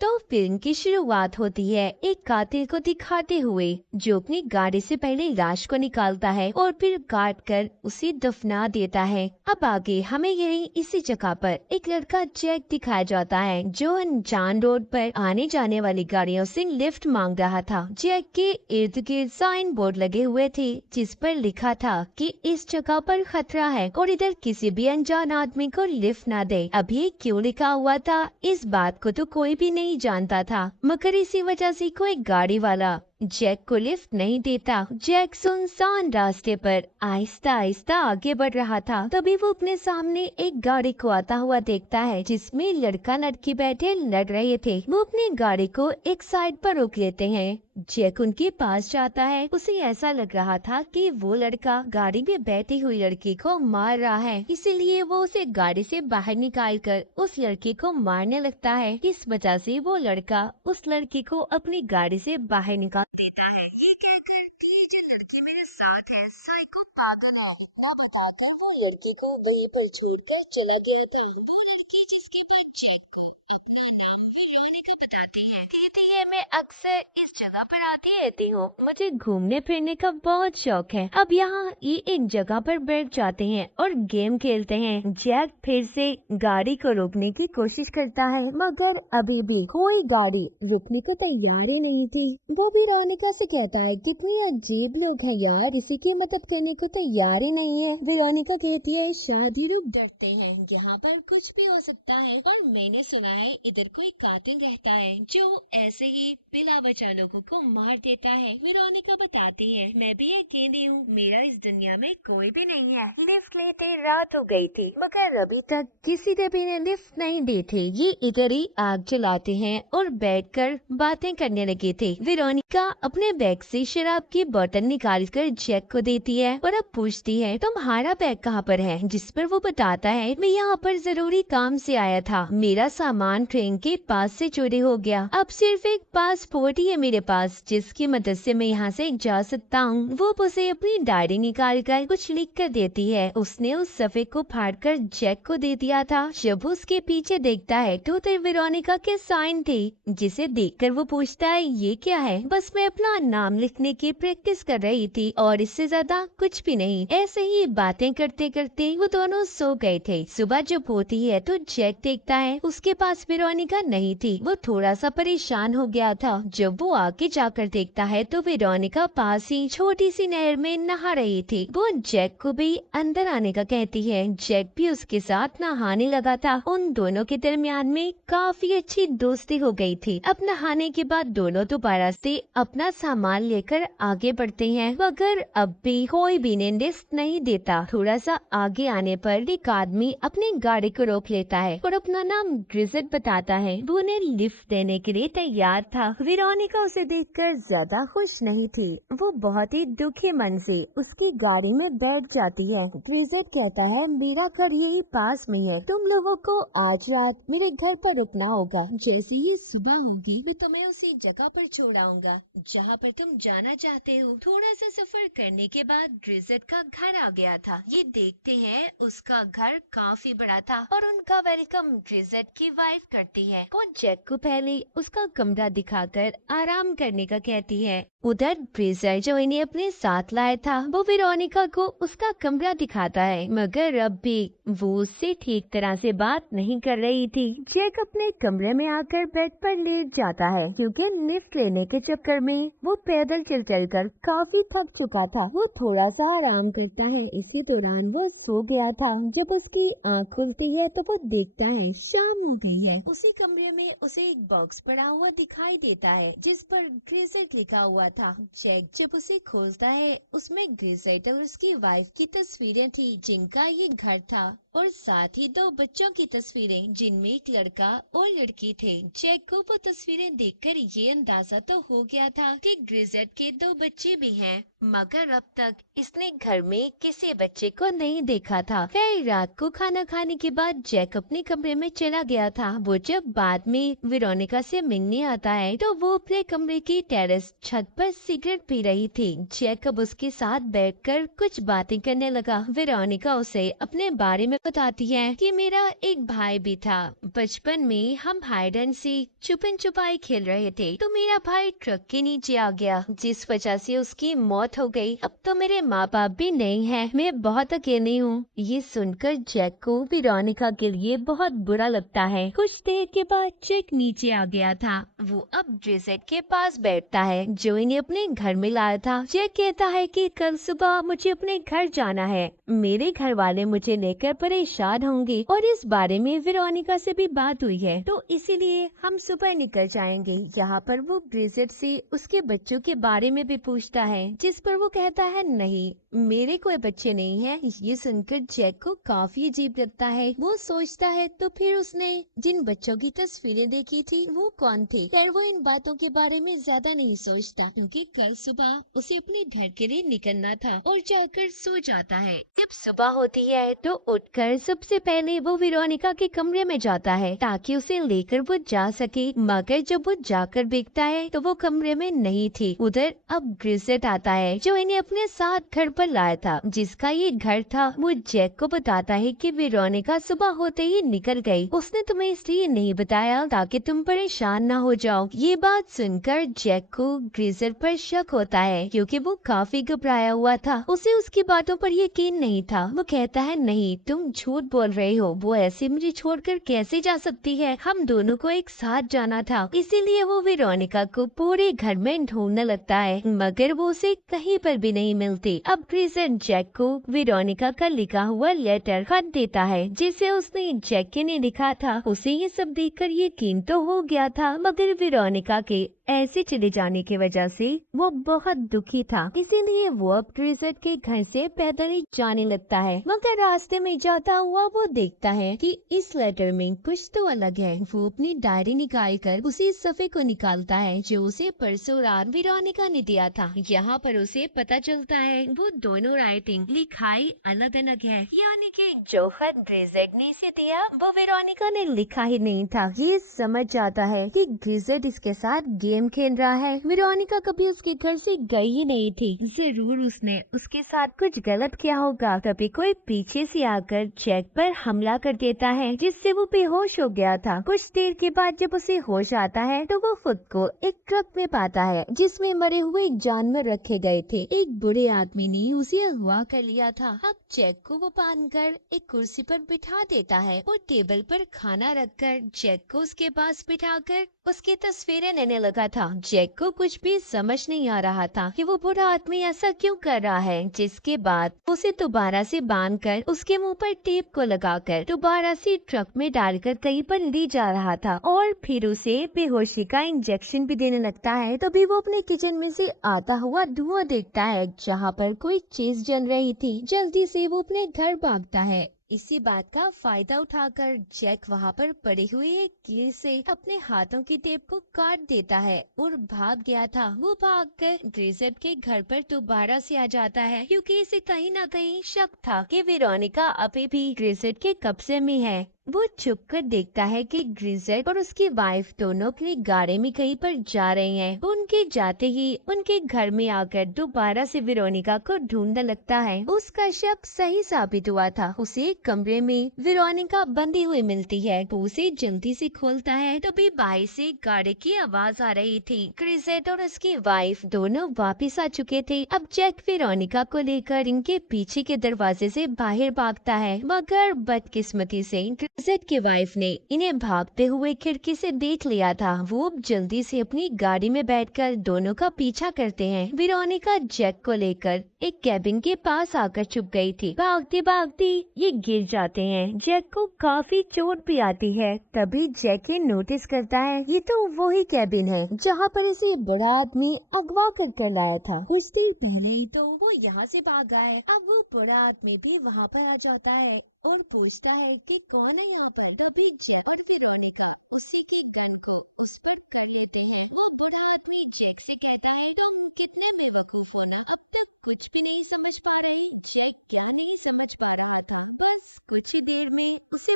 तो फिल्म की शुरुआत होती है एक कातिल को दिखाते हुए जो अपनी गाड़ी से पहले लाश को निकालता है और फिर काट कर उसे दफना देता है। अब आगे हमें यही इसी जगह पर एक लड़का जैक दिखाया जाता है जो अनजान रोड पर आने जाने वाली गाड़ियों से लिफ्ट मांग रहा था। जैक के इर्द गिर्द साइन बोर्ड लगे हुए थे जिस पर लिखा था कि इस जगह पर खतरा है और इधर किसी भी अनजान आदमी को लिफ्ट ना दे। अभी क्यों लिखा हुआ था इस बात को तो कोई भी नहीं जानता था, मगर इसी वजह से कोई गाड़ी वाला जैक को लिफ्ट नहीं देता। जैक सुनसान रास्ते पर आहिस्ता आहिस्ता आगे बढ़ रहा था, तभी वो अपने सामने एक गाड़ी को आता हुआ देखता है जिसमें लड़का लड़की बैठे लड़ रहे थे। वो अपनी गाड़ी को एक साइड पर रोक लेते हैं। जैक उनके पास जाता है। उसे ऐसा लग रहा था कि वो लड़का गाड़ी में बैठी हुई लड़की को मार रहा है, इसीलिए वो उसे गाड़ी से बाहर निकाल कर उस लड़की को मारने लगता है। इस वजह से वो लड़का उस लड़की को अपनी गाड़ी से बाहर निकाल देता है। ये कहकर कि जो लड़की मेरे साथ है साइको पागल है, इतना बताकर वो लड़की को वहीं पर छोड़कर चला गया था। वो लड़की जिसके बाद जैक को अपना नाम वीरानिका बताती है, कहती है मैं अक्सर इस जगह पर आती रहती हूँ, मुझे घूमने फिरने का बहुत शौक है। अब यहाँ ये एक जगह पर बैठ जाते हैं और गेम खेलते हैं। जैक फिर से गाड़ी को रोकने की कोशिश करता है, मगर अभी भी कोई गाड़ी रुकने को तैयार ही नहीं थी। वो भी वेरोनिका से कहता है कितनी अजीब लोग हैं यार, इसी की मदद करने को तैयार ही नहीं है। वेरोनिका कहती है शादी लोग डरते हैं, यहाँ पर कुछ भी हो सकता है और मैंने सुना है इधर कोई कातिल रहता है जो ऐसे ही बिला वजह लोगों को मार देता है। वेरोनिका बताती है मैं भी अकेली हूँ, मेरा इस दुनिया में कोई भी नहीं है। लिफ्ट लेते रात हो गई थी, मगर अभी तक किसी ने भी लिफ्ट नहीं दी थी। ये इधर ही आग जलाते हैं और बैठकर बातें करने लगे थे। वेरोनिका अपने बैग से शराब की बोतल निकाल कर जैक को देती है और अब पूछती है तुम्हारा बैग कहाँ पर है, जिस पर वो बताता है मैं यहाँ पर जरूरी काम से आया था, मेरा सामान ट्रेन के पास से चोरी हो गया, अब सिर्फ एक पासपोर्ट ही है मेरे पास जिसकी मदद से मैं यहाँ से जा सकता हूँ। वो उसे अपनी डायरी निकाल कर कुछ लिख कर देती है। उसने उस सफ़े को फाड़ कर जैक को दे दिया था। जब उसके पीछे देखता है तो उधर वेरोनिका के साइन थे, जिसे देखकर वो पूछता है ये क्या है। बस मैं अपना नाम लिखने की प्रैक्टिस कर रही थी और इससे ज्यादा कुछ भी नहीं। ऐसे ही बातें करते करते वो दोनों सो गए थे। सुबह जब होती है तो जैक देखता है उसके पास वेरोनिका नहीं थी। वो थोड़ा सा परेशान हो गया था। जब वो आगे जाकर देखता है तो वेरोनिका पास ही छोटी सी नहर में नहा रही थी। वो जैक को भी अंदर आने का कहती है। जैक भी उसके साथ नहाने लगा था। उन दोनों के दरमियान में काफी अच्छी दोस्ती हो गई थी। अब नहाने के बाद दोनों दोबारा से अपना सामान लेकर आगे बढ़ते हैं, मगर अब भी कोई भी ने लिफ्ट नहीं देता। थोड़ा सा आगे आने पर एक आदमी अपनी गाड़ी को रोक लेता है और अपना नाम ग्रिजेट बताता है। वो उन्हें लिफ्ट देने के लिए तैयार था। वेरोनिका उसे देखकर ज्यादा खुश नहीं थी। वो बहुत ही दुखी मन से उसकी गाड़ी में बैठ जाती है। ग्रिजेट कहता है मेरा घर यही पास में है, तुम लोगों को आज रात मेरे घर पर रुकना होगा। जैसे ही सुबह होगी मैं तुम्हें उसी जगह पर छोड़ आऊंगा जहाँ पर तुम जाना चाहते हो। थोड़ा सा सफर करने के बाद ग्रिजेट का घर आ गया था। ये देखते हैं उसका घर काफी बड़ा था और उनका वेलकम ग्रिजेट की वाइफ करती है। वो जैक को पहले उसका कमरा दिखाकर आराम करने का कहती है। उधर ग्रिजेट जो इन्हें अपने साथ लाया था वो वेरोनिका को उसका कमरा दिखाता है, मगर अब भी वो उससे ठीक तरह से बात नहीं कर रही थी। जैक अपने कमरे में आकर बेड पर लेट जाता है क्योंकि लिफ्ट लेने के चक्कर में वो पैदल चल चल कर काफी थक चुका था। वो थोड़ा सा आराम करता है। इसी दौरान वो सो गया था। जब उसकी आँख खुलती है तो वो देखता है शाम हो गई है। उसी कमरे में उसे एक बॉक्स पड़ा हुआ दिखाई देता है जिस पर ग्रिजेट लिखा हुआ था। जैक जब उसे खोलता है उसमें ग्रिजेट और उसकी वाइफ की तस्वीरें थी जिनका ये घर था, और साथ ही दो बच्चों की तस्वीरें जिनमें एक लड़का और लड़की थे। जैक को वो तस्वीरें देखकर ये अंदाजा तो हो गया था कि ग्रिजेट के दो बच्चे भी हैं, मगर अब तक इसने घर में किसी बच्चे को नहीं देखा था। फिर रात को खाना खाने के बाद जैक अपने कमरे में चला गया था। वो जब बाद में वेरोनिका से मिलने आता है तो वो अपने कमरे कमरे की टेरेस छत पर सिगरेट पी रही थी। जैकब उसके साथ बैठकर कुछ बातें करने लगा। वेरोनिका उसे अपने बारे में बताती है कि मेरा एक भाई भी था। बचपन में हम हाइड एंड सीक छुपन छुपाई खेल रहे थे तो मेरा भाई ट्रक के नीचे आ गया, जिस वजह से उसकी मौत हो गई। अब तो मेरे माँ बाप भी नहीं हैं, मैं बहुत अकेली हूँ। ये सुनकर जैक को वेरोनिका के लिए बहुत बुरा लगता है। कुछ देर के बाद जैक नीचे आ गया था। वो अब ड्रिजेट के पास बैठता है जो इन्हें अपने घर में लाया था। जैक कहता है कि कल सुबह मुझे अपने घर जाना है, मेरे घर वाले मुझे लेकर परेशान होंगे और इस बारे में वेरोनिका से भी बात हुई है, तो इसीलिए हम सुबह निकल जाएंगे। यहाँ पर वो ब्रिजेट से उसके बच्चों के बारे में भी पूछता है, जिस पर वो कहता है नहीं, मेरे कोई बच्चे नहीं हैं। ये सुनकर जैक को काफी अजीब लगता है। वो सोचता है तो फिर उसने जिन बच्चों की तस्वीरें देखी थी वो कौन थे। पर वो इन बातों के बारे में ज्यादा नहीं सोचता, क्योंकि कल सुबह उसे अपने घर के लिए निकलना था और जाकर सो जाता है। जब सुबह होती है तो उठकर सबसे पहले वो वेरोनिका के कमरे में जाता है ताकि उसे लेकर वो जा सके, मगर जब वो जाकर देखता है तो वो कमरे में नहीं थी। उधर अब ग्रिसेट आता है जो इन्हें अपने साथ घर पर लाया था। जिसका ये घर था वो जैक को बताता है कि वेरोनिका सुबह होते ही निकल गई। उसने तुम्हें इसलिए नहीं बताया ताकि तुम परेशान ना हो जाओ। ये बात सुनकर जैक को ग्रिसेट पर शक होता है, क्योंकि वो काफी घबराया हुआ था। उसे उसकी बातों पर यकीन नहीं था। वो कहता है नहीं, तुम झूठ बोल रहे हो, वो ऐसे मुझे छोड़कर कैसे जा सकती है, हम दोनों को एक साथ जाना था। इसीलिए वो वेरोनिका को पूरे घर में ढूंढने लगता है, मगर वो उसे कहीं पर भी नहीं मिलती। अब ग्रिसेट जैक को वेरोनिका का लिखा हुआ लेटर खत देता है, जिसे उसने जैक के लिए लिखा था। उसे ये सब देखकर यकीन तो हो गया था, मगर वेरोनिका के ऐसे चले जाने की वजह से वो बहुत दुखी था। इसीलिए वो अब ग्रिसेट के घर से पैदल ही जाने लगता है, मगर रास्ते में जाता हुआ वो देखता है कि इस लेटर में कुछ तो अलग है। वो अपनी डायरी निकाल कर उसी सफ़े को निकालता है जो उसे परसों रात वेरोनिका ने दिया था। यहाँ पर उसे पता चलता है वो दोनों राइटिंग लिखाई अलग अलग है, यानी कि जो खत ग्रिसेट ने इसे दिया वो वेरोनिका ने लिखा ही नहीं था। ये समझ जाता है कि ग्रिसेट इसके साथ गेम खेल रहा है। वेरोनिका कभी उसके घर से गई ही नहीं थी, जरूर उसने उसके साथ कुछ गलत किया होगा। तभी कोई पीछे से आकर जैक पर हमला कर देता है, जिससे वो बेहोश हो गया था। कुछ देर के बाद जब उसे होश आता है तो वो खुद को एक ट्रक में पाता है जिसमें मरे हुए जानवर रखे गए थे। एक बुरे आदमी ने उसे अगवा कर लिया था। अब जैक को वो बांधकर एक कुर्सी पर बिठा देता है और टेबल पर खाना रखकर जैक को उसके पास बिठाकर उसकी तस्वीरें लेने लगा था। जैक को कुछ भी समझ नहीं आ रहा था कि वो बुरा आदमी ऐसा क्यों कर रहा है। जिसके बाद उसे दोबारा से बांधकर उसके मुंह पर टेप को लगाकर दोबारा से ट्रक में डालकर कहीं पर ले जा रहा था और फिर उसे बेहोशी का इंजेक्शन भी देने लगता है। तभी वो अपने किचन में से आता हुआ धुआं देखता है जहाँ पर कोई चीज जल रही थी। जल्दी से वो अपने घर भागता है। इसी बात का फायदा उठाकर जैक वहाँ पर पड़ी हुई एक कील से अपने हाथों की टेप को काट देता है और भाग गया था। वो भागकर ग्रिसेट के घर पर दोबारा से आ जाता है, क्योंकि इसे कहीं ना कहीं शक था कि वेरोनिका अभी भी ग्रिसेट के कब्जे में है। वो छुप कर देखता है कि ग्रिसेट और उसकी वाइफ दोनों अपनी गाड़ी में कहीं पर जा रहे हैं। उनके जाते ही उनके घर में आकर दोबारा से वेरोनिका को ढूंढने लगता है। उसका शक सही साबित हुआ था। उसे कमरे में वेरोनिका बंधी हुई मिलती है। वो उसे जल्दी से खोलता है, तभी बाहर से गाड़ी की आवाज आ रही थी। ग्रिसेट और उसकी वाइफ दोनों वापिस आ चुके थे। अब जैक वेरोनिका को लेकर इनके पीछे के दरवाजे से बाहर भागता है, मगर बदकिस्मती से ग्रिसेट की वाइफ ने इन्हें भागते हुए खिड़की से देख लिया था। वो अब जल्दी से अपनी गाड़ी में बैठकर दोनों का पीछा करते हैं। वेरोनिका जैक को लेकर एक कैबिन के पास आकर छुप गई थी। भागते भागते ये गिर जाते हैं। जैक को काफी चोट भी आती है। तभी जैक ये नोटिस करता है ये तो वही कैबिन है जहाँ पर इसे बड़ा आदमी अगवा कर लाया था। कुछ देर पहले ही तो वो यहाँ से भागा है। अब वो बड़ा आदमी भी वहाँ पर आ जाता है और पूछता है कि कौन है यहाँ पे। तभी जैक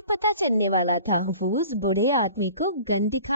पता चलने वाला था। वो उस बड़े आदमी को गन दिखा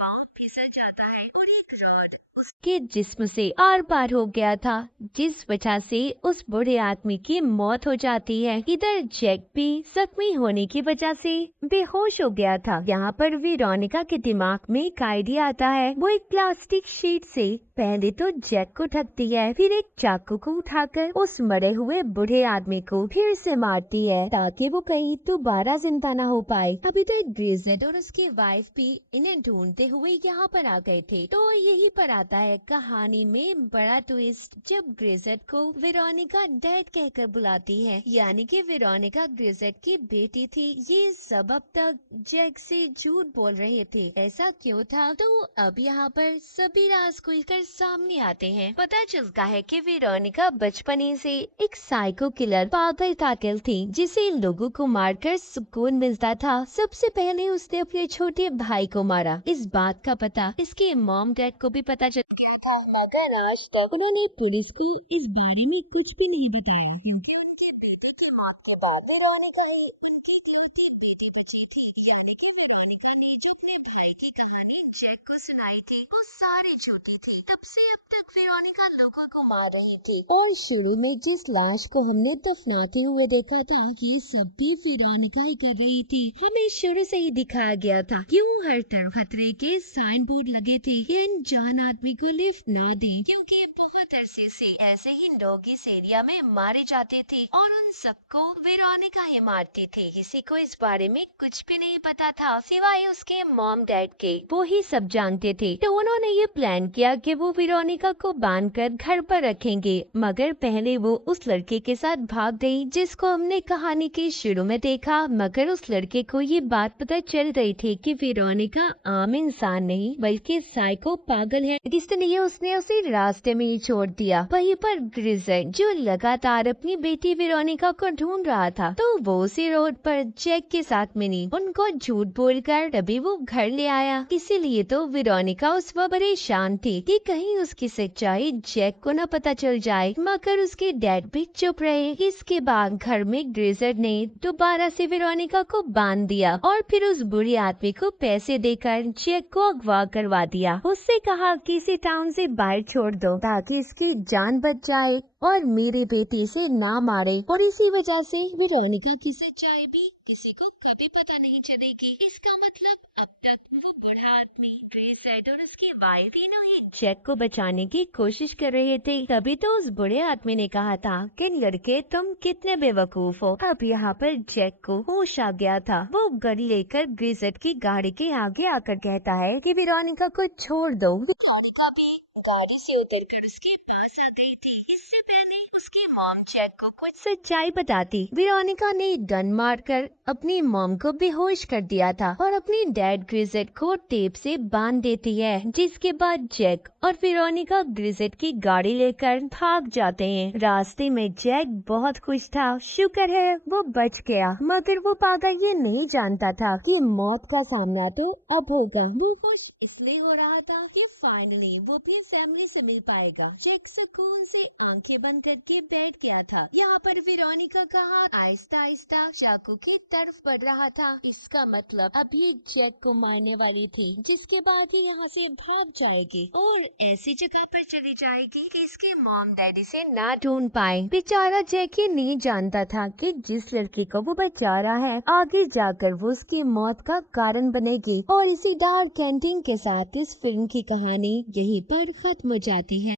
पाँव फिसल जाता है और एक रॉड उसके जिस्म से आर पार हो गया था, जिस वजह से उस बूढ़े आदमी की मौत हो जाती है। इधर जैक भी जख्मी होने की वजह से बेहोश हो गया था। यहाँ पर वेरोनिका के दिमाग में एक आइडिया आता है। वो एक प्लास्टिक शीट से पहले तो जैक को ढकती है, फिर एक चाकू को उठाकर उस मरे हुए बूढ़े आदमी को फिर से मारती है ताकि वो कहीं दोबारा जिंदा ना हो पाए। अभी तो एक ग्रिजेट और उसकी वाइफ भी इन्हें ढूंढते हुए यहाँ पर आ गए थे। तो यही पर आता है कहानी में बड़ा ट्विस्ट, जब ग्रिजेट को वेरोनिका डैड कहकर बुलाती है, यानी कि वेरोनिका ग्रिजेट की बेटी थी। ये सब अब तक जैक से झूठ बोल रहे थे। ऐसा क्यों था? तो अब यहाँ पर सभी राज खुलकर सामने आते हैं। पता चलता है कि वेरोनिका बचपन ही से एक साइको किलर पागल कातिल थी, जिसे लोगों को मारकर सुकून मिलता था। सबसे पहले उसने अपने छोटे भाई को मारा। इस बात का पता इसके मॉम डैड को भी पता चल गया था, मगर आज तक उन्होंने पुलिस को इस बारे में कुछ भी नहीं बताया, क्योंकि उनके बेटे की मौत के बाद वेरोनिका ही उनकी तीन बेटी बची थी। यानी कि वेरोनिका ने जो अपने भाई की कहानी जैक को सुनाई थी वो सारी झूठी थी। तब से अब तक वेरोनिका लोगों को मार रही थी। और शुरू में जिस लाश को हमने दफनाते हुए देखा था, ये सब भी वेरोनिका ही कर रही थी। हमें शुरू से ही दिखाया गया था क्यों हर तरफ खतरे के साइन बोर्ड लगे थे कि अनजान आदमी को लिफ्ट ना दें, क्योंकि बहुत अरसे से ऐसे ही लोग इस एरिया में मारे जाते थे और उन सबको वेरोनिका ही मारती थी। किसी को इस बारे में कुछ भी नहीं पता था सिवाय उसके मॉम डैड के, वो ही सब जानते थे। तो उन्होंने ये प्लान किया कि वो वेरोनिका को बांधकर घर पर रखेंगे, मगर पहले वो उस लड़के के साथ भाग गई जिसको हमने कहानी के शुरू में देखा। मगर उस लड़के को ये बात पता चल रही थी कि वेरोनिका आम इंसान नहीं बल्कि साइको पागल है, इसलिए उसने उसे रास्ते में ही छोड़ दिया। वहीं पर ग्रिजेट जो लगातार अपनी बेटी वेरोनिका को ढूंढ रहा था, तो वो उसी रोड पर जैक के साथ मिली। उनको झूठ बोलकर तभी वो घर ले आया। इसीलिए तो वेरोनिका उस वक्त परेशान थी कि कहीं उसकी सच्चाई जैक को न पता चल जाए, मगर उसके डैड भी चुप रहे। इसके बाद घर में ग्रिजेट ने दोबारा से वेरोनिका को बांध दिया और फिर उस बुरी आदमी को पैसे देकर जैक को अगवा करवा दिया। उससे कहा कि इसे टाउन से बाहर छोड़ दो ताकि इसकी जान बच जाए और मेरे बेटे से ना मारे। और इसी वजह से वेरोनिका की सच्चाई भी किसी को कभी पता नहीं चलेगी। इसका मतलब अब तक वो बूढ़ा आदमी, ग्रिजेट और उसकी वाइफ तीनों ही जैक को बचाने की कोशिश कर रहे थे। तभी तो उस बूढ़े आदमी ने कहा था कि लड़के तुम कितने बेवकूफ हो। अब यहाँ पर जैक को होश आ गया था। वो गन लेकर ग्रिजेट की गाड़ी के आगे आकर कहता है कि वेरोनिका को छोड़ दो। वेरोनिका भी गाड़ी से उतरकर उसके पास आ गई थी। इससे पहले उसकी मॉम जैक को कुछ सच्चाई बताती, वेरोनिका ने गन मारकर अपनी मॉम को बेहोश कर दिया था और अपनी डैड ग्रिजेट को टेप से बांध देती है। जिसके बाद जैक और वेरोनिका ग्रिजेट की गाड़ी लेकर भाग जाते हैं। रास्ते में जैक बहुत खुश था, शुक्र है वो बच गया। मगर वो पागल ये नहीं जानता था कि मौत का सामना तो अब होगा। वो खुश इसलिए हो रहा था कि फाइनली वो अपनी फैमिली से मिल पाएगा। जैक सुकून से आंखें बंद करके बैठ गया था। यहाँ पर वेरोनिका का हाथ आहिस्ता आहिस्ता चाकू की तरफ बढ़ रहा था। इसका मतलब अब ये जैक को मारने वाली थी, जिसके बाद ही यहाँ से भाग जाएगी और ऐसी जगह पर चली जाएगी कि इसके मॉम डैडी से ना ढूंढ पाए। बेचारा जैक ये नहीं जानता था कि जिस लड़की को वो बचा रहा है आगे जाकर वो उसकी मौत का कारण बनेगी। और इसी डार्क एंडिंग के साथ इस फिल्म की कहानी यहीं पर खत्म हो जाती है।